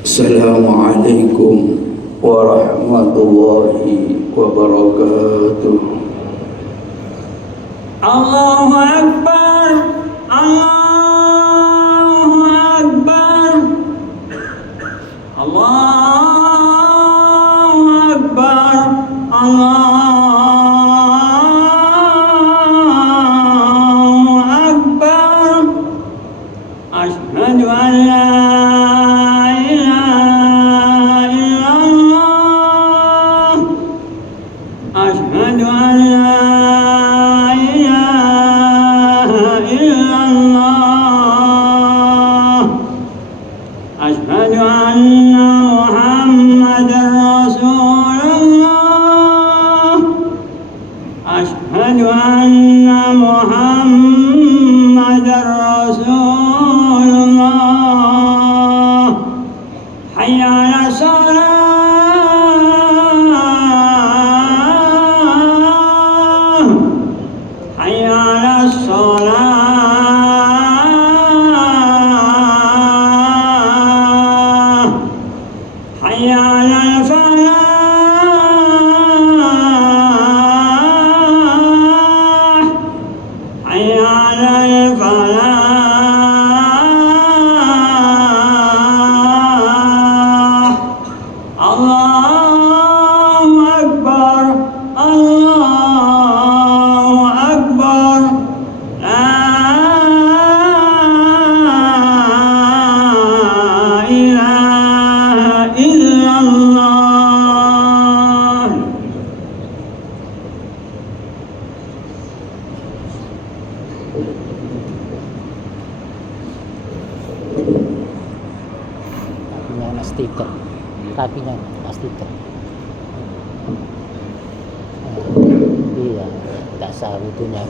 Assalamualaikum warahmatullahi wabarakatuh. Allahu Akbar, Allahu Akbar, Allahu Akbar, Allahu Akbar. Asyhadu an la ilaha illallah, asyhadu an la أشهد أن محمدًا رسول الله أشهد أن محمدًا رسول الله حي على الصلاة حي على الصلاة حي على الفلاح حي على الفلاح الله أكبر الله أكبر لا إله إلا الله. Kakinya ada stiker, kakinya ada stiker. Iya, tidak sah butuhnya.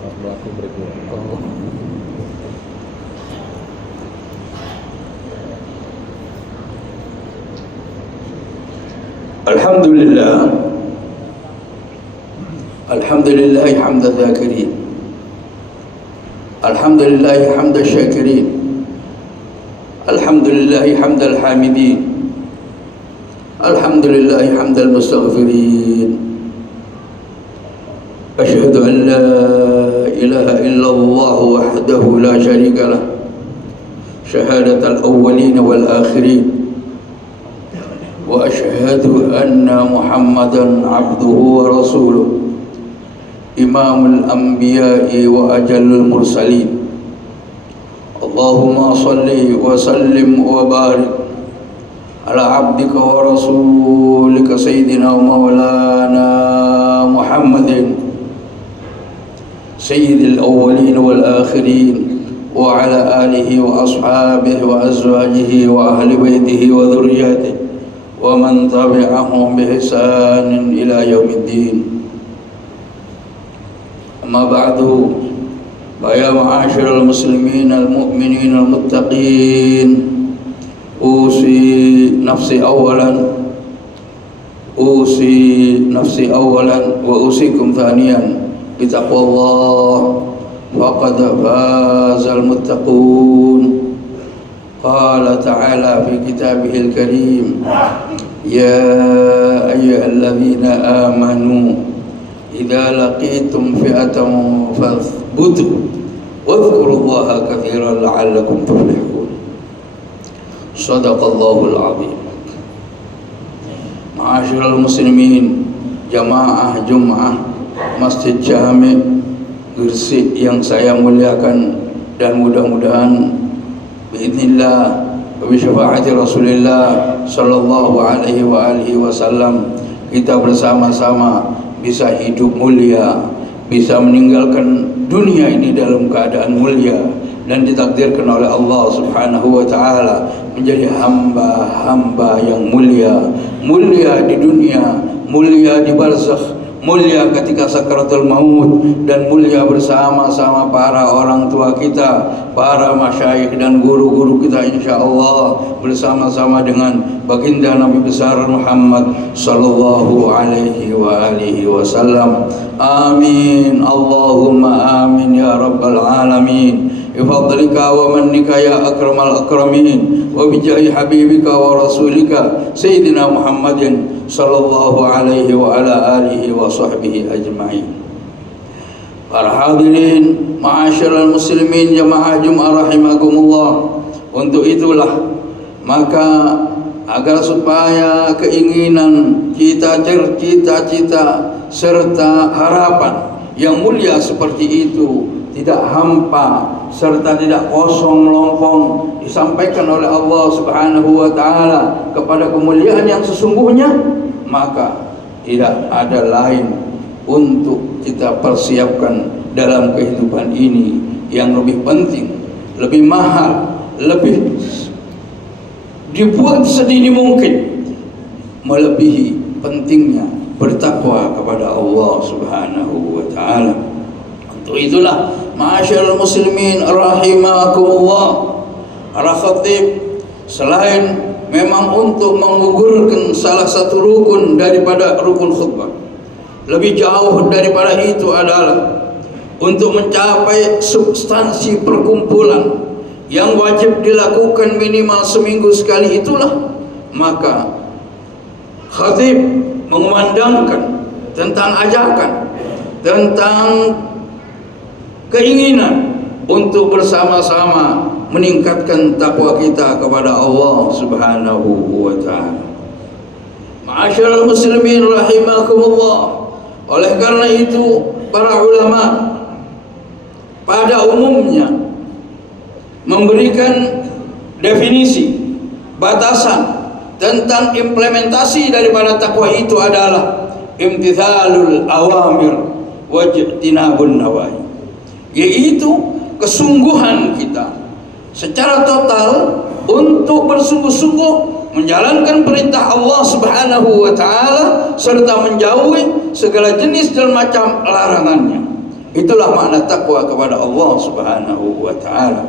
Berlaku berikut. Oh. Alhamdulillah, alhamdulillah hamda dzakirin, alhamdulillah hamda syakirin, alhamdulillah hamdal hamidin, alhamdulillah hamdal mustaghfirin. Asyhadu an la ilaha illallah wahdahu la syarika lah, syahadatal awwalin wal akhirin. وأشهد أن محمدًا عبده ورسوله إمام الأنبياء وأجل المرسلين. اللهم صل وسلم وبارك على عبدك ورسولك سيدنا ومولانا محمد سيد الأولين والآخرين وعلى آله وأصحابه وأزواجه وأهل بيته وذرياته ومن تبعهم بإحسان إلى يوم الدين. أما بعد، فيا معاشر المسلمين المؤمنين المتقين، أوصي نفسي أولا وأوصيكم ثانيا بتقوى الله، فقد فاز المتقون. قال تعالى في كتابه الكريم: يا أيها الذين آمنوا إذا لقيتم فئة فاثبتوا واذكروا الله كثيرا لعلكم تفلحون. صدق الله العظيم. Ma'asyiral muslimin, jamaah Jumat Masjid Jami' Gresik yang saya muliakan, dan mudah-mudahan biidznillah wa bi syafaati Rasulillah sallallahu alaihi wa alihi wasallam kita bersama-sama bisa hidup mulia, bisa meninggalkan dunia ini dalam keadaan mulia, dan ditakdirkan oleh Allah Subhanahu wa taala menjadi hamba-hamba yang mulia, mulia di dunia, mulia di barzakh, mulia ketika sakaratul maut, dan mulia bersama-sama para orang tua kita, para masyayikh dan guru-guru kita, insyaallah bersama-sama dengan baginda Nabi besar Muhammad sallallahu alaihi wa alihi wasallam. Amin, Allahumma amin ya rabbal alamin. bifadlika wa mannika ya akramal akramin wa bijahi habibika wa rasulika sayyidina Muhammadin sallallahu alaihi wa ala alihi wa sahbihi ajma'in. Para hadirin ma'asyiral muslimin jamaah Jumat rahimakumullah, untuk itulah maka agar supaya keinginan kita, cita-cita serta harapan yang mulia seperti itu tidak hampa serta tidak kosong melompong disampaikan oleh Allah Subhanahu wa taala kepada kemuliaan yang sesungguhnya, maka tidak ada lain untuk kita persiapkan dalam kehidupan ini yang lebih penting, lebih mahal, lebih dibuat sedini mungkin melebihi pentingnya bertakwa kepada Allah Subhanahu wa taala. Untuk itulah ma'asyiral muslimin rahimakumullah, para khatib selain memang untuk menggugurkan salah satu rukun daripada rukun khutbah, lebih jauh daripada itu adalah untuk mencapai substansi perkumpulan yang wajib dilakukan minimal seminggu sekali. Itulah maka khatib mengumandangkan tentang ajakan, tentang keinginan untuk bersama-sama meningkatkan takwa kita kepada Allah Subhanahu wa taala. Ma'asyiral muslimin rahimakumullah, oleh karena itu para ulama pada umumnya memberikan definisi, batasan tentang implementasi daripada takwa itu adalah imtithalul awamir wajtinabun nawahi, yaitu kesungguhan kita secara total untuk bersungguh-sungguh menjalankan perintah Allah Subhanahu wa taala serta menjauhi segala jenis dan macam larangannya. Itulah makna takwa kepada Allah Subhanahu wa taala.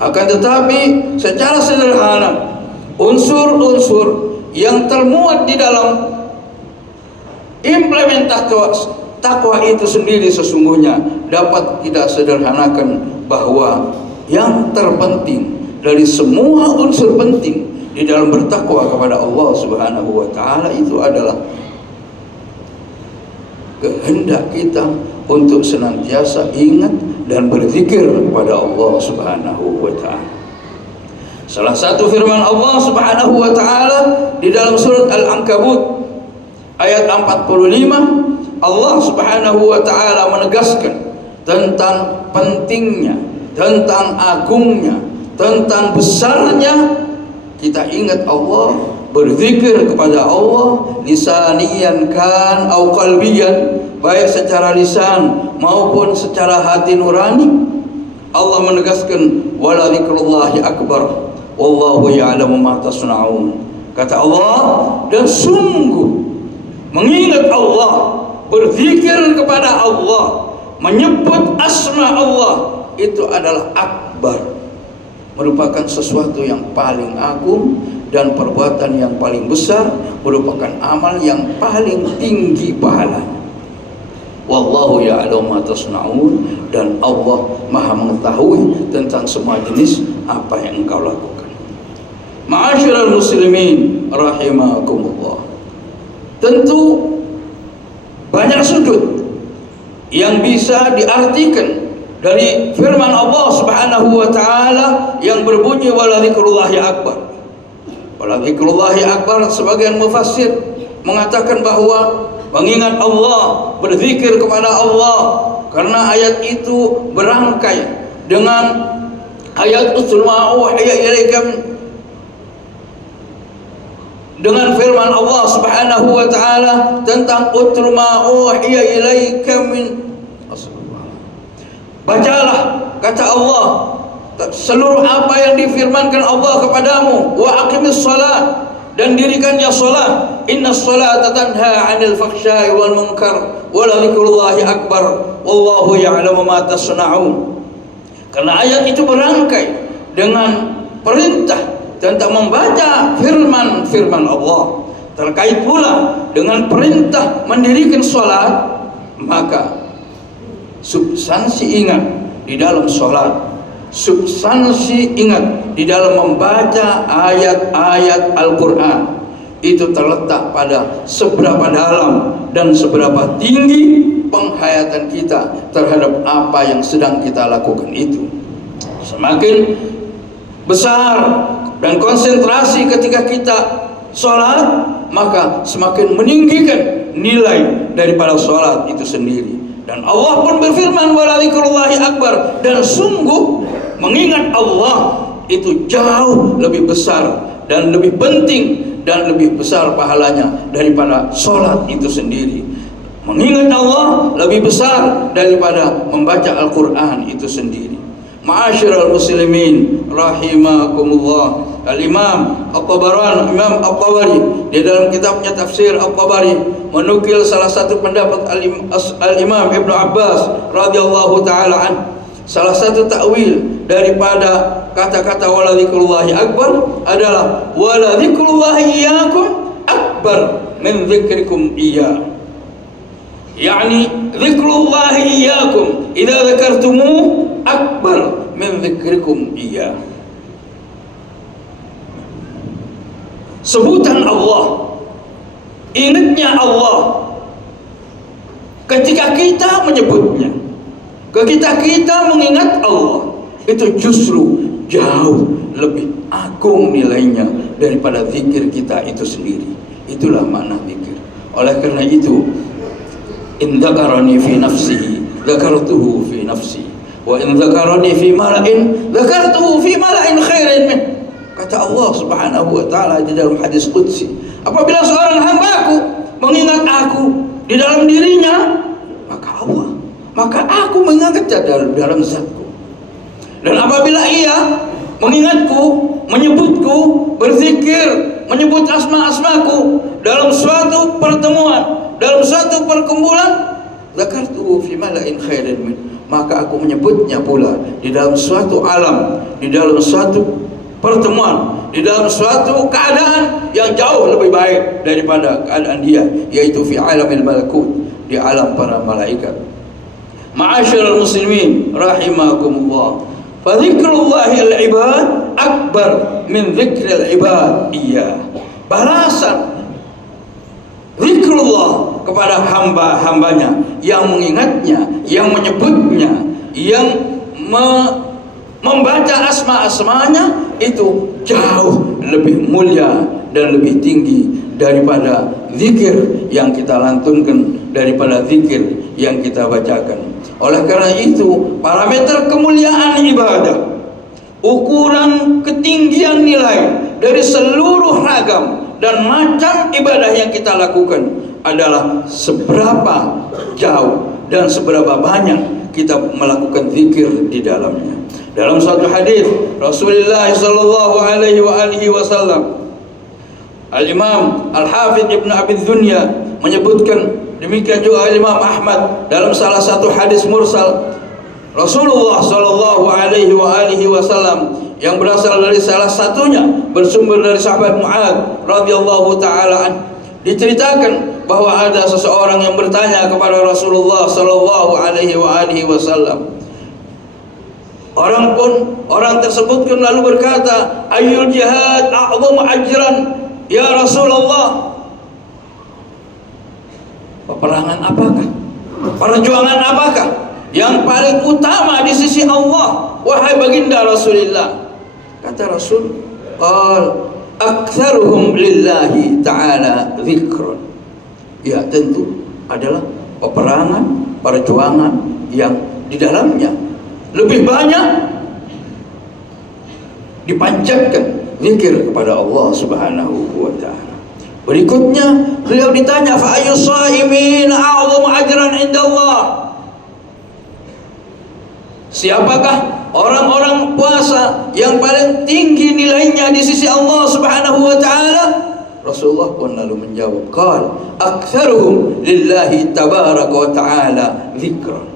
Akan tetapi secara sederhana, unsur-unsur yang termuat di dalam implementasi takwa itu sendiri sesungguhnya dapat kita sederhanakan bahwa yang terpenting dari semua unsur penting di dalam bertakwa kepada Allah Subhanahu wa taala itu adalah kehendak kita untuk senantiasa ingat dan berzikir kepada Allah Subhanahu wa taala. Salah satu firman Allah Subhanahu wa taala di dalam surat Al-Ankabut ayat 45, Allah Subhanahu wa taala menegaskan tentang pentingnya, tentang agungnya, tentang besarnya kita ingat Allah, berzikir kepada Allah lisaniyan kan au qalbiyan, baik secara lisan maupun secara hati nurani. Allah menegaskan wala dzikrullahi akbar wallahu ya'lamu ma tasna'un. Kata Allah, dan sungguh mengingat Allah, berzikir kepada Allah, menyebut asma Allah itu adalah akbar, merupakan sesuatu yang paling agung dan perbuatan yang paling besar, merupakan amal yang paling tinggi pahalanya. Wallahu ya'lamu ma tasna'un, dan Allah Maha mengetahui tentang semua jenis apa yang engkau lakukan. Ma'asyiral muslimin rahimakumullah, tentu banyak sudut yang bisa diartikan dari firman Allah Subhanahu wa taala yang berbunyi wala dzikrullahi akbar. Wala dzikrullahi akbar, sebagian mufassir mengatakan bahwa mengingat Allah, berzikir kepada Allah, karena ayat itu berangkai dengan ayat utul ma uhiya ilaika, dengan firman Allah Subhanahu wa taala tentang utul ma uhiya ilaika min, bacalah kata Allah seluruh apa yang difirmankan Allah kepadamu, wa aqimis salat, dan dirikannya salat, innas salata tanha 'anil fahsya'i wal munkar wa la dzikrullahi akbar wallahu ya'lamu ma tasna'un. Karena ayat itu berangkai dengan perintah tentang membaca firman-firman Allah, terkait pula dengan perintah mendirikan salat, maka substansi ingat di dalam salat substansi, ingat, di dalam membaca ayat-ayat Al-Quran itu terletak pada seberapa dalam dan seberapa tinggi penghayatan kita terhadap apa yang sedang kita lakukan itu. Semakin besar dan konsentrasi ketika kita sholat, maka semakin meninggikan nilai daripada sholat itu sendiri. Dan Allah pun berfirman, waladzikrullahi akbar, dan sungguh mengingat Allah itu jauh lebih besar dan lebih penting dan lebih besar pahalanya daripada sholat itu sendiri. Mengingat Allah lebih besar daripada membaca Al-Quran itu sendiri. Ma'asyiral muslimin rahimakumullah, Al-Imam At-Tabarani, Imam At-Tabari di dalam kitabnya Tafsir At-Tabari menukil salah satu pendapat Al-Imam Ibnu Abbas radhiyallahu taala an. Salah satu takwil daripada kata-kata waladzikrullahi akbar adalah waladzikrullahi iyyakum akbar min dzikrikum iyyah. Yani dzikrullahi iyyakum idza dzakartumuh akbar min dzikrikum iyyah. Sebutan Allah, ingatnya Allah ketika kita menyebutnya, ketika kita mengingat Allah, itu justru jauh lebih agung nilainya daripada zikir kita itu sendiri. Itulah makna zikir. Oleh karena itu, in dzakarani fi nafsihi dzakartuhu fi nafsi, wa in dzakarani fi mala'in dzakartuhu fi mala'in khairin min. Kata Allah Subhanahu wa taala di dalam hadis qudsi, apabila seorang hambaku mengingat aku di dalam dirinya, maka aku mengingatnya dalam zatku. Dan apabila ia mengingatku, menyebutku, berzikir, menyebut asma-asmaku dalam suatu pertemuan, dalam suatu perkumpulan, dzakartuhu fi mala'in khairin min, maka aku menyebutnya pula di dalam suatu alam, di dalam suatu pertemuan, di dalam suatu keadaan yang jauh lebih baik daripada keadaan dia, yaitu fi alamil malakut, di alam para malaikat. Ma'asyiral muslimin rahimakumullah, fa dzikrullahi al-ibad akbar min dzikril ibad iya. Balasan zikrullah kepada hamba-hambanya yang mengingatnya, yang menyebutnya, yang membaca asma-asmanya, itu jauh lebih mulia dan lebih tinggi daripada zikir yang kita lantunkan, daripada zikir yang kita bacakan. Oleh karena itu, parameter kemuliaan ibadah, ukuran ketinggian nilai dari seluruh ragam dan macam ibadah yang kita lakukan adalah seberapa jauh dan seberapa banyak kita melakukan zikir di dalamnya. Dalam satu hadis Rasulullah sallallahu alaihi wasallam, Al-Imam Al-Hafidh Ibn Abi Dunya menyebutkan, demikian juga Imam Ahmad dalam salah satu hadis mursal, Rasulullah sallallahu alaihi wasallam yang berasal dari salah satunya bersumber dari sahabat Mu'adz radhiyallahu taala an, diceritakan bahwa ada seseorang yang bertanya kepada Rasulullah sallallahu alaihi wasallam. Orang tersebut pun lalu berkata, ayyul jihad a'zamu ajran ya Rasulullah? Peperangan apakah, perjuangan apakah yang paling utama di sisi Allah, wahai baginda Rasulullah? Kata Rasul, qal aktsaruhum lillahi ta'ala dzikran. Ya, tentu adalah peperangan, perjuangan yang di dalamnya lebih banyak dipanjatkan zikir kepada Allah Subhanahu wa taala. Berikutnya beliau ditanya, fa ayyus shaimin a'zamu ajran indallah? Siapakah orang-orang puasa yang paling tinggi nilainya di sisi Allah Subhanahu wa taala? Rasulullah pun lalu menjawab, qal aktsaruhum lillahi tabaraka wa taala dzikran.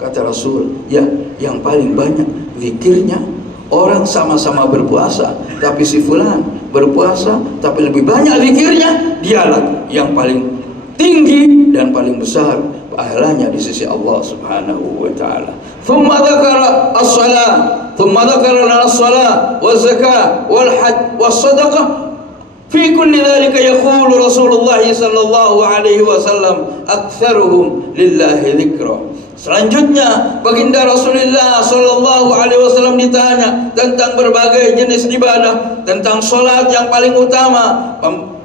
Kata Rasul, ya, yang paling banyak zikirnya orang sama-sama berpuasa, tapi si fulan berpuasa tapi lebih banyak zikirnya, dialah yang paling tinggi dan paling besar pahalanya di sisi Allah Subhanahu wa taala. thumma dzakara as-shalah, thumma dzakara lana as-salah waz-zakah wal-hajj was-sadaqah. Fi kulli dhalika yaqulu Rasulullah sallallahu alaihi wasallam aktsaruhum lillahi dzikra. Selanjutnya baginda Rasulullah sallallahu alaihi wasallam ditanya tentang berbagai jenis ibadah, tentang salat yang paling utama,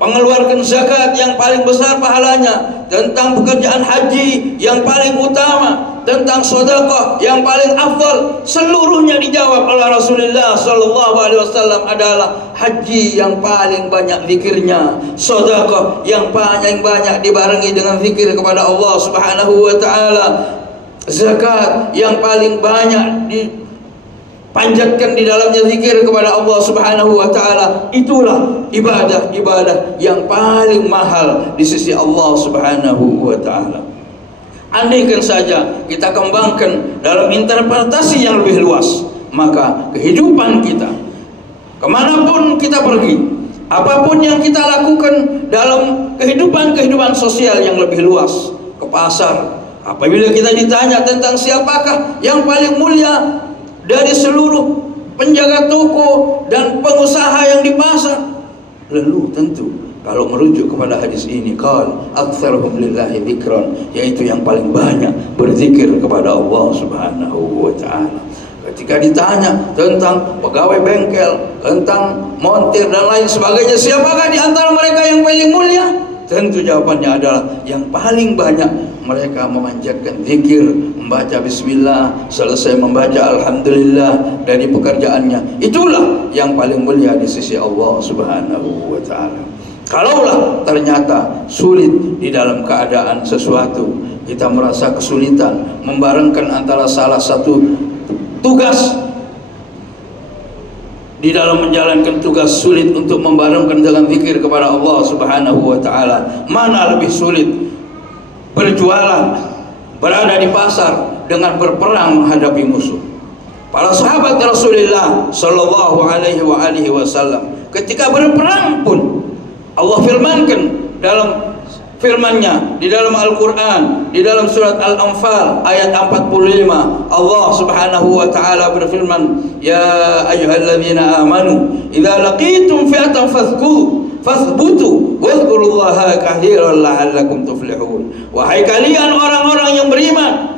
mengeluarkan zakat yang paling besar pahalanya, tentang pekerjaan haji yang paling utama, tentang sedekah yang paling afdal. Seluruhnya dijawab oleh Rasulullah sallallahu alaihi wasallam adalah haji yang paling banyak zikirnya, sedekah yang paling banyak dibarengi dengan zikir kepada Allah Subhanahu wa taala, zakat yang paling banyak dipanjatkan di dalamnya zikir kepada Allah Subhanahu wa taala. Itulah ibadah-ibadah yang paling mahal di sisi Allah Subhanahu wa taala. Andaikan saja kita kembangkan dalam interpretasi yang lebih luas, maka kehidupan kita, kemanapun kita pergi, apapun yang kita lakukan dalam kehidupan sosial yang lebih luas, ke pasar, apabila kita ditanya tentang siapakah yang paling mulia dari seluruh penjaga toko dan pengusaha yang di pasar, lalu tentu kalau merujuk kepada hadis ini, qal aktsaruhum lillahi dzikran, yaitu yang paling banyak berzikir kepada Allah Subhanahu wa taala. Ketika ditanya tentang pegawai bengkel, tentang montir dan lain sebagainya, siapakah di antara mereka yang paling mulia? Tentu jawabannya adalah yang paling banyak mereka memanjatkan zikir, membaca bismillah, selesai membaca alhamdulillah dari pekerjaannya. Itulah yang paling mulia di sisi Allah Subhanahu wa taala. Kalaulah ternyata sulit di dalam keadaan sesuatu, kita merasa kesulitan membarengkan antara salah satu tugas di dalam menjalankan tugas, sulit untuk membarengkan dengan zikir kepada Allah Subhanahu wa taala, mana lebih sulit? Berjualan, berada di pasar dengan berperang menghadapi musuh. Para sahabat Rasulullah sallallahu alaihi wasallam ketika berperang pun Allah firmankan dalam firman-Nya di dalam Al-Qur'an, di dalam surat Al-Anfal ayat 45, Allah Subhanahu wa taala berfirman, ya ayyuhalladzina amanu idza laqitum fi'atan fathbutu wadhkurullaha katsiran la'allakum tuflihun. Wahai kalian orang-orang yang beriman.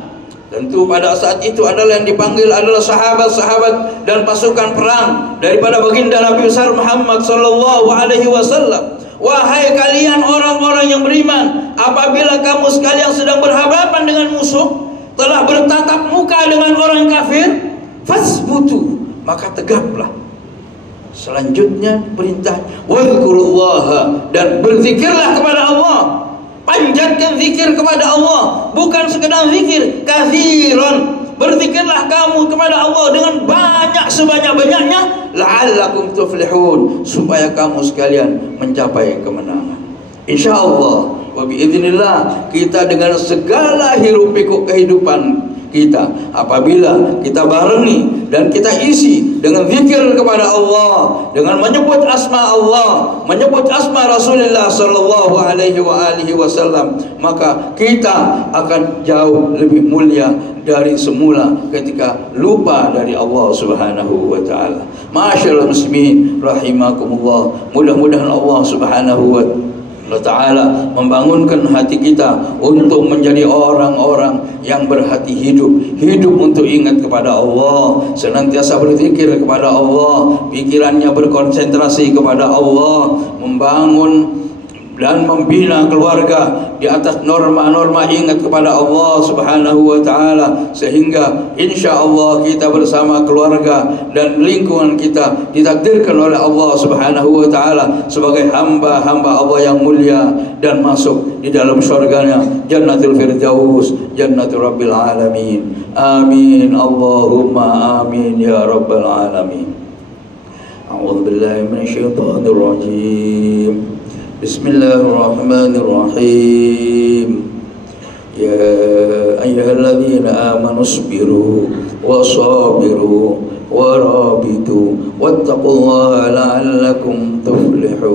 Tentu pada saat itu adalah yang dipanggil adalah sahabat-sahabat dan pasukan perang daripada baginda Nabi besar Muhammad sallallahu alaihi wasallam. Wahai kalian orang-orang yang beriman, apabila kamu sekalian sedang berhadapan dengan musuh, telah bertatap muka dengan orang kafir, fasbutu, maka tegaplah. Selanjutnya perintah wadhkurullaha, dan berzikirlah kepada Allah. Panjatkan zikir kepada Allah, bukan sekedar zikir, katsiran. Berzikirlah kamu kepada Allah dengan banyak, sebanyak-banyaknya, la'allakum tuflihun, supaya kamu sekalian mencapai kemenangan. Insyaallah wa biiznillah, kita dengan segala hiruk pikuk kehidupan kita, apabila kita barengi dan kita isi dengan zikir kepada Allah, dengan menyebut asma Allah, menyebut asma Rasulullah sallallahu alaihi wasallam, maka kita akan jauh lebih mulia dari semula ketika lupa dari Allah Subhanahu wa taala. Ma'asyiral muslimin rahimakumullah, mudah-mudahan Allah Subhanahu wa taala membangunkan hati kita untuk menjadi orang-orang yang berhati hidup untuk ingat kepada Allah, senantiasa berzikir kepada Allah, pikirannya berkonsentrasi kepada Allah, membangun dan membina keluarga di atas norma-norma ingat kepada Allah Subhanahu wa taala, sehingga insyaallah kita bersama keluarga dan lingkungan kita ditakdirkan oleh Allah Subhanahu wa taala sebagai hamba-hamba Allah yang mulia dan masuk di dalam surganya Jannatul Firdaus, Jannatul Rabbil Alamin. Amin Allahumma amin ya rabbal alamin. A'udzu billahi minasyaitonir rajim. Bismillahirrahmanirrahim. Ya ayyuhalladzina amanu isbiru wasabiru warabitu wattaqullaha la'allakum tuflihun.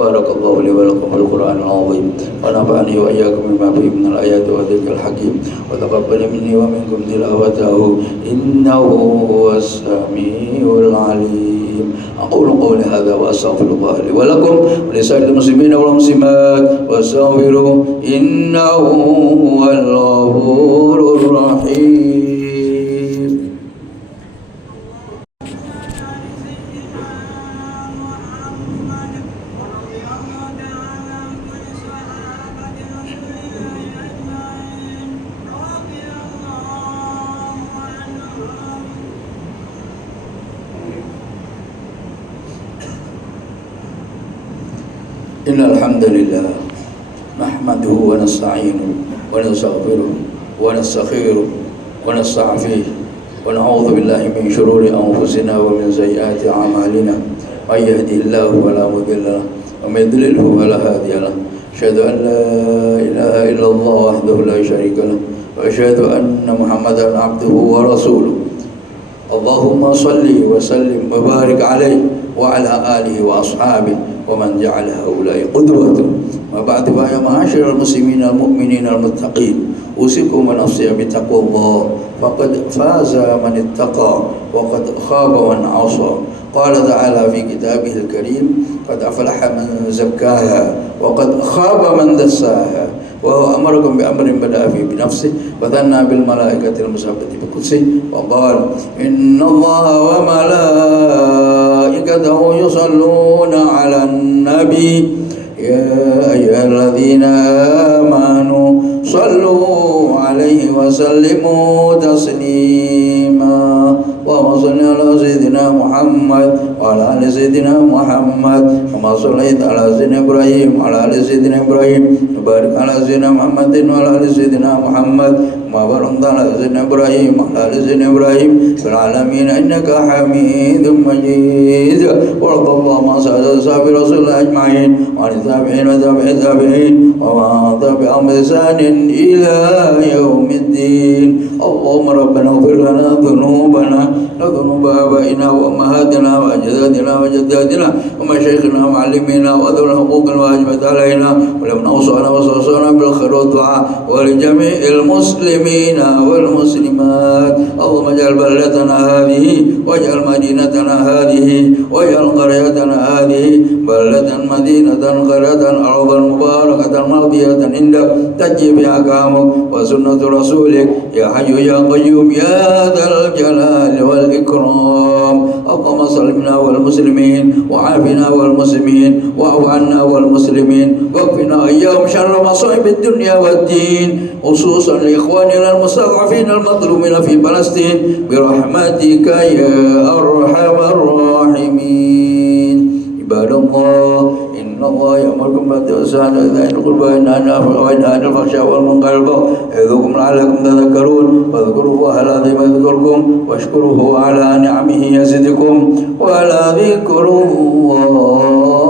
Barakallahu li wa lakum bil Qur'anil azim wa nafa'ani wa iyyakum bima fihi min al-ayati wa dhikril hakim wa taqabbal minni wa minkum tilawatahu innahu huwas samiul alim. Aqulu qawli hadha wa astaghfirullah li wa lakum wa li sa'iril muslimina wal muslimat wastaghfiruhu innahu huwal ghafurur rahim. Innal hamdalillah nahmaduhu wa nasta'inuhu wa nastaghfiruh wa nastakhiruh wa nasta'fihi wa na'udzu billahi min shururi anfusina wa min sayyiati a'malina may yahdihillahu fala mudilla lahu wa may yudlilhu fala hadiya lahu asyhadu an la ilaha illallah wahdahu la syarika lahu wa asyhadu anna muhammadan abduhu wa rasuluh. Allahumma salli wa sallim wa barik alaihi wa ala alihi wa ashabihi ومن جعل هؤلاء قدوة. وبعد فيا معاشر المسلمين المؤمنين المتقين أوصيكم ونفسي بتقوى الله فقد فاز من اتقى وقد خاب من عصى. قال تعالى في كتابه الكريم قد أفلح من زكاها وقد خاب من دساها وهو أمركم بأمر بدأ فيه بنفسه وثنى بالملائكة المسبحة بقدسه وقال إن الله وملائكته يصلون على النبي يا أيها الذين آمنوا صلوا عليه وسلموا تسليما. اللهم صل على سيدنا محمد وعلى آل سيدنا محمد كما صليت على سيدنا إبراهيم وعلى آل سيدنا إبراهيم وبارك على سيدنا محمد وعلى آل سيدنا محمد كما باركت على سيدنا إبراهيم وعلى آل سيدنا إبراهيم في العالمين إنك حميد مجيد. وارض اللهم عن سادة أصحاب رسول الله أجمعين وعن التابعين وتابع التابعين ومن تبعهم بإحسان إلى يوم الدين. اللهم ربنا اغفر لنا ذنوبنا وذنوب آبائنا وأمهاتنا وأجدادنا وجداتنا ومشايخنا ومعلمينا وذوي الحقوق الواجبة علينا ولمن أوصانا وصانا بالخير والدعاء ولجميع المسلمين والمسلمات. اللهم اجعل بلدتنا هذه واجعل مدينتنا هذه واجعل قريتنا هذه بلدة مدينة قرية أرضا مباركة مرضية عندك تجي بها أحكامك وسنة رسولك يا حي يا قيوم يا ذا الجلال والإكرام. اللهم سلمنا والمسلمين وعافنا والمسلمين واعف عنا والمسلمين واكفنا إياهم شر مصائب الدنيا والدين خصوصا لإخواننا المستضعفين المظلومين في فلسطين برحمتك يا أرحم الراحمين. عباد الله إن الله يأمركم بالإحسان وإيتاء ذي القربى وينهى عن الفحشاء والمنكر والبغي يعظكم لعلكم تذكرون. فاذكروا الله العظيم يذكركم واشكروه على نعمه يزدكم ولذكر الله